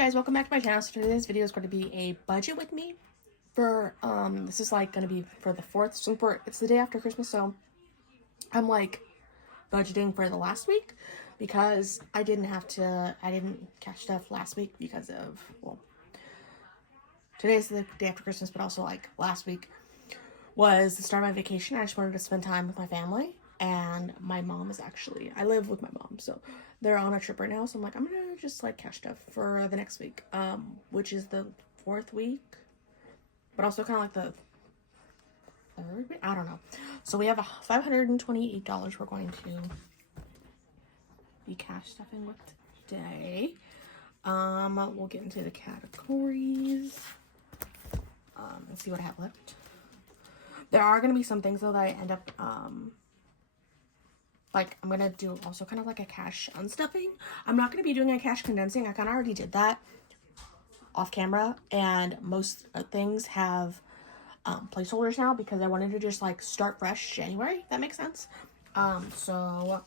guys, welcome back to my channel. So today's video is going to be a budget with me for this is like going to be for the 4th, so it's the day after Christmas, so I'm like budgeting for the last week because I didn't catch stuff last week because of, well, today's the day after Christmas, but also like last week was the start of my vacation. I just wanted to spend time with my family, and my mom is actually, I live with my mom, so they're on a trip right now, so I'm like, I'm gonna just like catch stuff for the next week, which is the 4th week, but also kind of like the 3rd week, I don't know. So we have a $528 we're going to be cash stuffing with today. We'll get into the categories, and see what I have left. There are going to be some things, though, that I end up, like, I'm going to do also kind of like a cash unstuffing. I'm not going to be doing a cash condensing. I kind of already did that off camera, and most things have placeholders now because I wanted to just, like, start fresh January, if that makes sense. So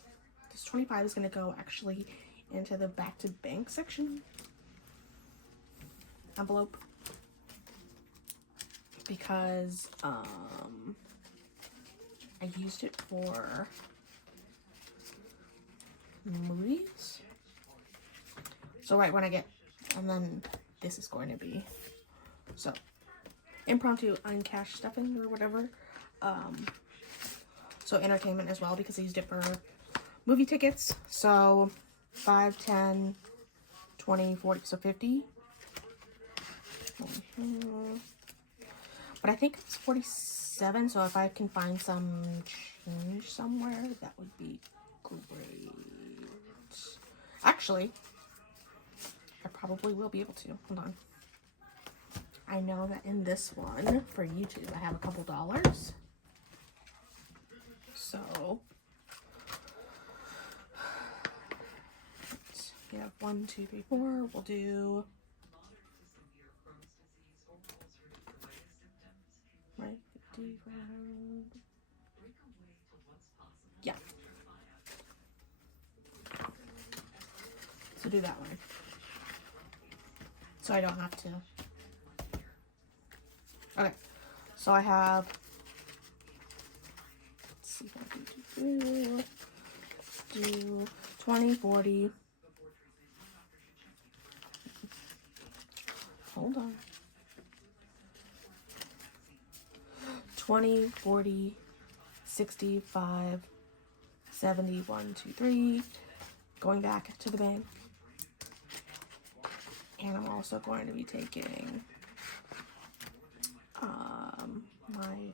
this 25 is going to go actually into the back to bank section envelope, because I used it for movies. So right when I get, and then this is going to be, so impromptu uncash stuffing or whatever. So entertainment as well, because I used it for movie tickets. So 5, 10, 20, 40, so 50. But I think it's 47, so if I can find some change somewhere, that would be great. Actually, I probably will be able to. Hold on. I know that in this one, for YouTube, I have a couple dollars. So, we have 1, 2, 3, 4. We'll do... Right, 50, yeah. So do that one. So I don't have to. Okay. So I have, let's see if I can do 20, 40. Hold on. 20, 40, 65, 70, 1, 2, 3. Going back to the bank. And I'm also going to be taking my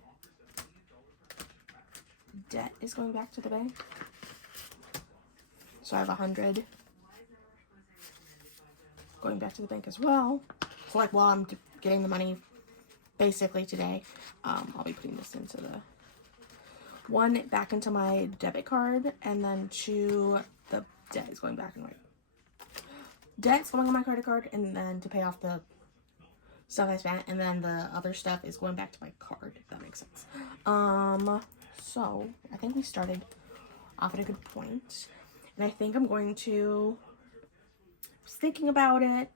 debt is going back to the bank. So I have 100 going back to the bank as well. So like while I'm getting the money basically today, I'll be putting this into the 1 back into my debit card, and then 2, the debt is going back in my debt's going on my credit card, and then to pay off the stuff I spent, and then the other stuff is going back to my card, if that makes sense. So I think we started off at a good point, and I think I'm going to, just thinking about it,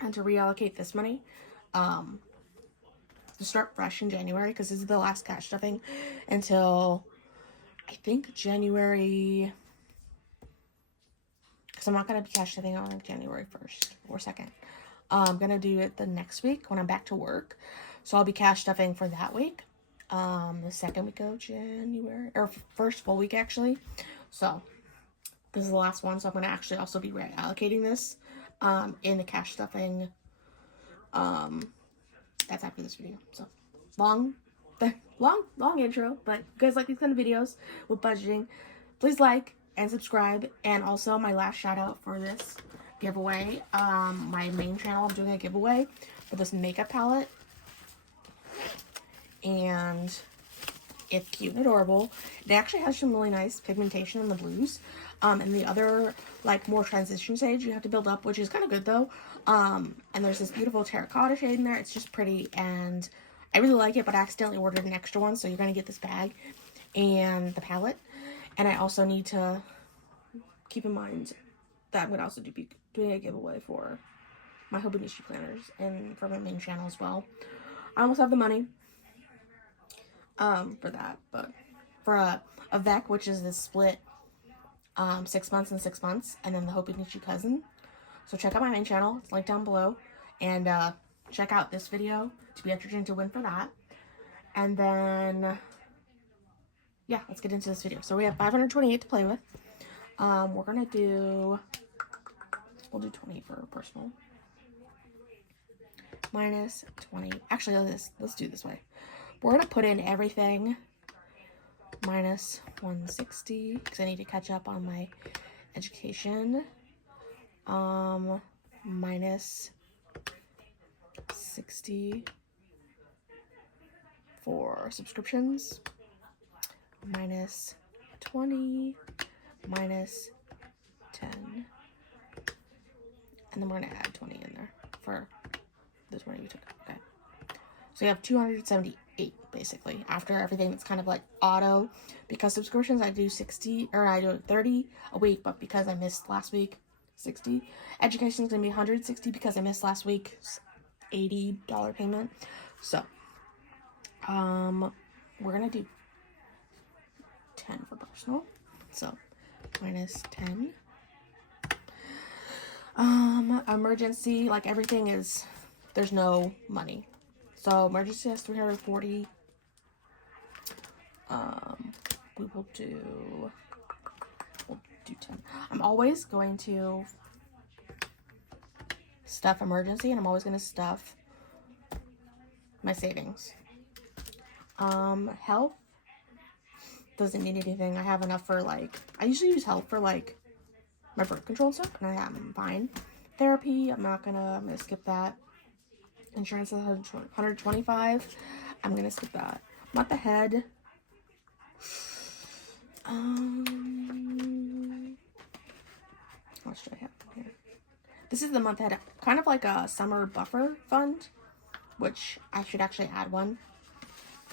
and to reallocate this money, to start fresh in January, because this is the last cash stuffing until I think January, because I'm not going to be cash stuffing on like January 1st or 2nd. I'm going to do it the next week when I'm back to work. So I'll be cash stuffing for that week. The 2nd week of January, or first full week actually. So this is the last one. So I'm going to actually also be reallocating this in the cash stuffing. That's after this video. So long intro, but if you guys like these kind of videos with budgeting, please like and subscribe. And also my last shout out for this giveaway, my main channel, I'm doing a giveaway for this makeup palette, and it's cute and adorable. It actually has some really nice pigmentation in the blues, and the other, like, more transition shades you have to build up, which is kind of good though. And there's this beautiful terracotta shade in there. It's just pretty, and I really like it, but I accidentally ordered an extra one, so you're gonna get this bag and the palette. And I also need to keep in mind that I'm gonna also be doing a giveaway for my Hobonichi planners and for my main channel as well. I almost have the money for that, but for a VEC, which is this split 6 months and 6 months, and then the Hobonichi cousin. So check out my main channel, it's linked down below, and check out this video to be entered into win for that. And then yeah, let's get into this video. So we have 528 to play with. We're gonna do, we'll do 20 for personal. Minus 20. Actually, let's do it this way. We're gonna put in everything minus 160 because I need to catch up on my education. Minus 60 for subscriptions. Minus 20. Minus 10. And then we're gonna add 20 in there for the 20 we took. Okay. So you have 278 basically after everything that's kind of like auto, because subscriptions I do 60 or I do 30 a week, but because I missed last week, 60. Education is gonna be 160 because I missed last week's $80 payment. So we're gonna do 10 for personal. So minus 10. Emergency, like everything is, there's no money. So emergency has 340. We'll do 10. I'm always going to stuff emergency, and I'm always going to stuff my savings. Health doesn't need anything. I have enough for like, I usually use health for like my birth control and stuff, and I'm fine. Therapy, I'm gonna skip that. Insurance is 125. I'm gonna skip that. Month ahead. How much do I have here? This is the month ahead, kind of like a summer buffer fund, which I should actually add one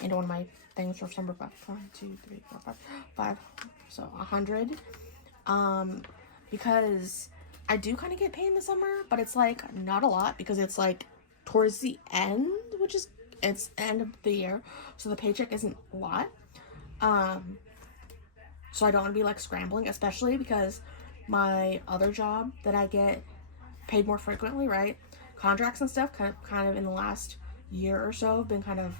into one of my things for summer buffer. 1, 2, 3, 4, 5. So 100. Because I do kind of get paid in the summer, but it's like not a lot because it's like towards the end, which is, it's end of the year, so the paycheck isn't a lot. So I don't want to be like scrambling, especially because my other job that I get paid more frequently, right? Contracts and stuff kind of in the last year or so have been kind of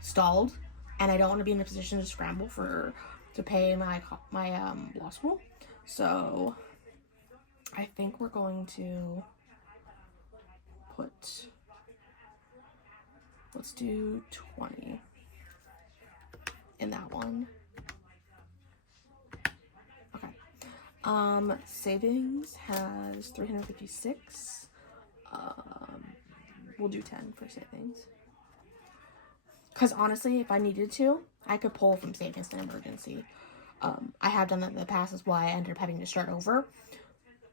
stalled, and I don't want to be in a position to scramble to pay my law school. So I think we're going to put, let's do 20 in that one. Okay. Savings has 356. We'll do 10 for savings. Because honestly, if I needed to, I could pull from savings to emergency. I have done that in the past, is why I ended up having to start over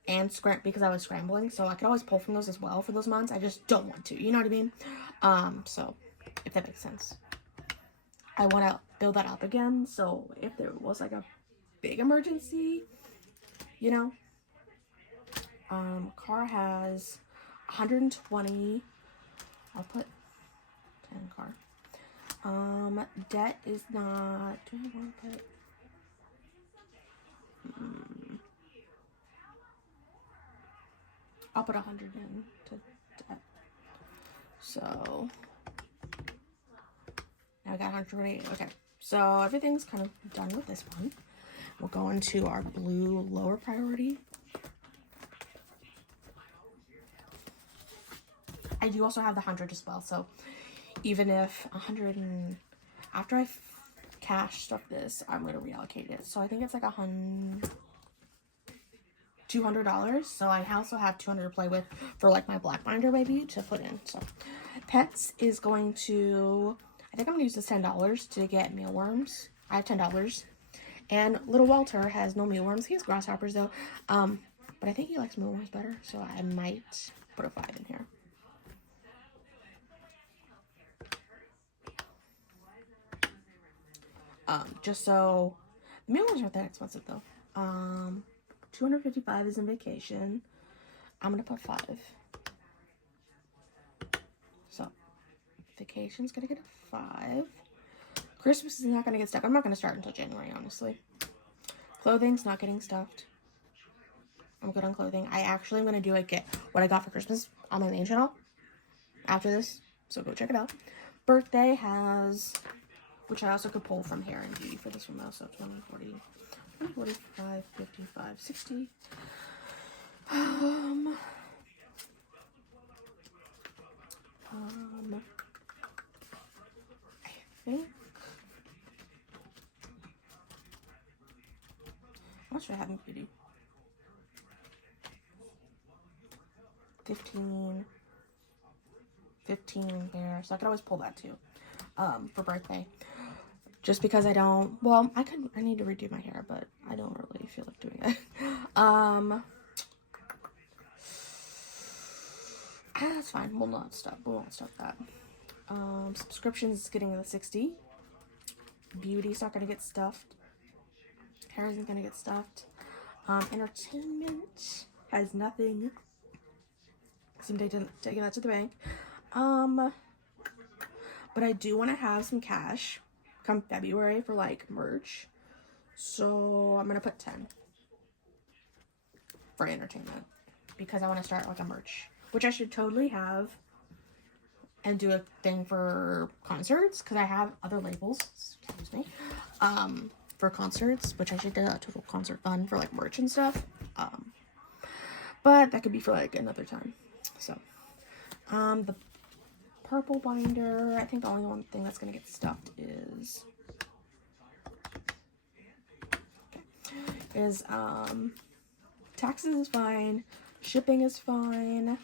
and because I was scrambling. So I could always pull from those as well for those months. I just don't want to, you know what I mean? So if that makes sense. I want to build that up again. So if there was like a big emergency, you know, car has 120. I'll put 10 car. Debt is not, do I want to put, I'll put 100 in to debt. So now I got 128. Okay, so everything's kind of done with this one. We'll go into our blue lower priority. I do also have the 100 as well, so even if 100 and after I cash stuff this, I'm going to reallocate it. So I think it's like $200. So I also have 200 to play with for like my black binder maybe to put in. So pets is going to, I think I'm going to use this $10 to get mealworms. I have $10. And little Walter has no mealworms. He has grasshoppers though. But I think he likes mealworms better. So I might put a 5 in here. Just so the mealworms aren't that expensive though. 255 is in vacation. I'm gonna put 5. Vacation's gonna get a 5. Christmas is not gonna get stuffed. I'm not gonna start until January, honestly. Clothing's not getting stuffed. I'm good on clothing. I actually am gonna do get what I got for Christmas on my main channel after this, so go check it out. Birthday has, which I also could pull from hair and beauty for this one though, so 20, 40, 45, 55, 60. I think, what should I have in beauty? 15 there, so I could always pull that too, for birthday. Just because I don't, well, I need to redo my hair, but I don't really feel like doing it. That's fine, we won't stop that. Subscriptions is getting to the 60. Beauty's not gonna get stuffed. Hair isn't gonna get stuffed. Entertainment has nothing. I'm taking that to the bank. But I do want to have some cash come February for like merch. So I'm gonna put 10 for entertainment because I want to start like a merch, which I should totally have, and do a thing for concerts because I have other labels, excuse me, for concerts, which I should do a total concert fund for like merch and stuff. But that could be for like another time. So, the purple binder, I think the only one thing that's gonna get stuffed is taxes is fine, shipping is fine,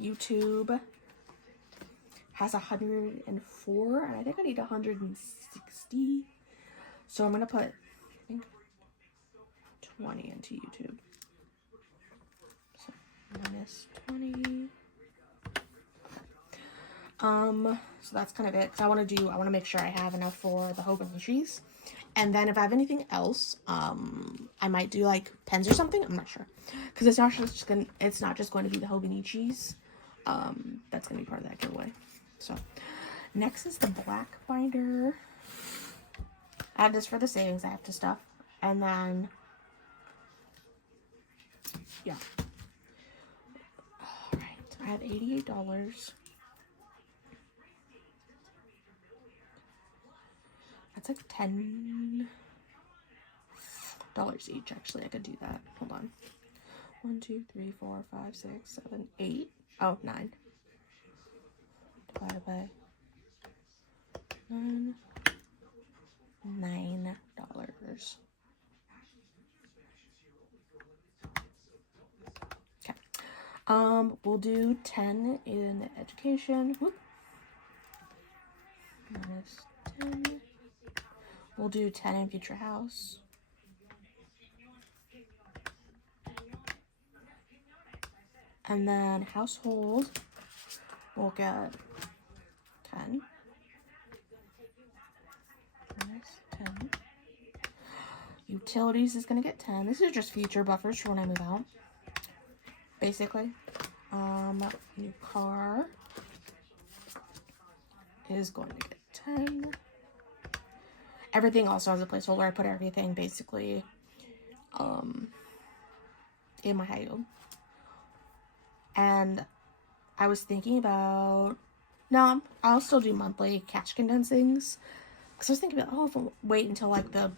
YouTube has 104, and I think I need 160, so I'm gonna put, I think, 20 into YouTube. So minus 20. So that's kind of it. So I want to make sure I have enough for the Hogan Cheese. And then if I have anything else, I might do like pens or something. I'm not sure. Because it's not just going to be the Hogan cheese. That's going to be part of that giveaway. So next is the black binder. I have this for the savings I have to stuff. And then, yeah. Alright, I have $88. That's like $10 each, actually. I could do that. Hold on. 1, 2, 3, 4, 5, 6, 7, 8. Oh, 9. Divided by 9. $9. Okay. We'll do 10 in education. Whoop. Minus 10. We'll do 10 in future house. And then household, we'll get 10. Minus 10. Utilities is going to get 10. This is just future buffers for when I move out, basically. New car is going to get 10. Everything also has a placeholder. I put everything basically in my high-yield. And I was thinking about, no, I'll still do monthly cash condensings. Because I was thinking about, if I wait until like the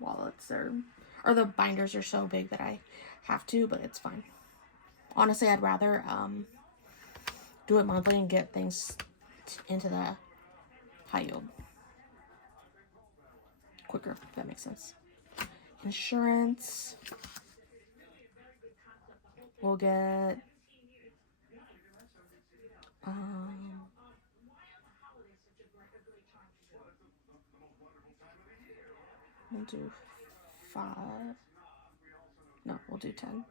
wallets or the binders are so big that I have to, but it's fine. Honestly, I'd rather do it monthly and get things into the high yield quicker, if that makes sense. Insurance, we'll get we'll do 5. No, we'll do 10.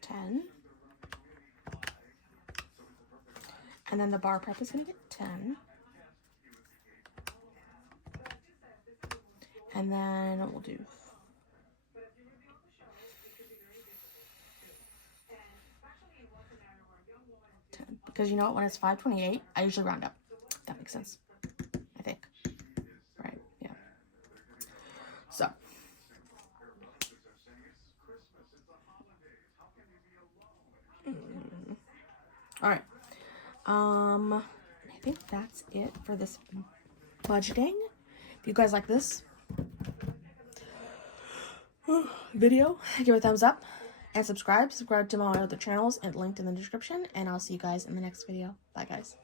10. And then the bar prep is going to get 10. And then we'll do because you know what, when it's 5:28, I usually round up. If that makes sense. I think. Right, yeah. So. Alright. I think that's it for this budgeting. If you guys like this video, give it a thumbs up and subscribe. Subscribe to my other channels and linked in the description. And I'll see you guys in the next video. Bye, guys.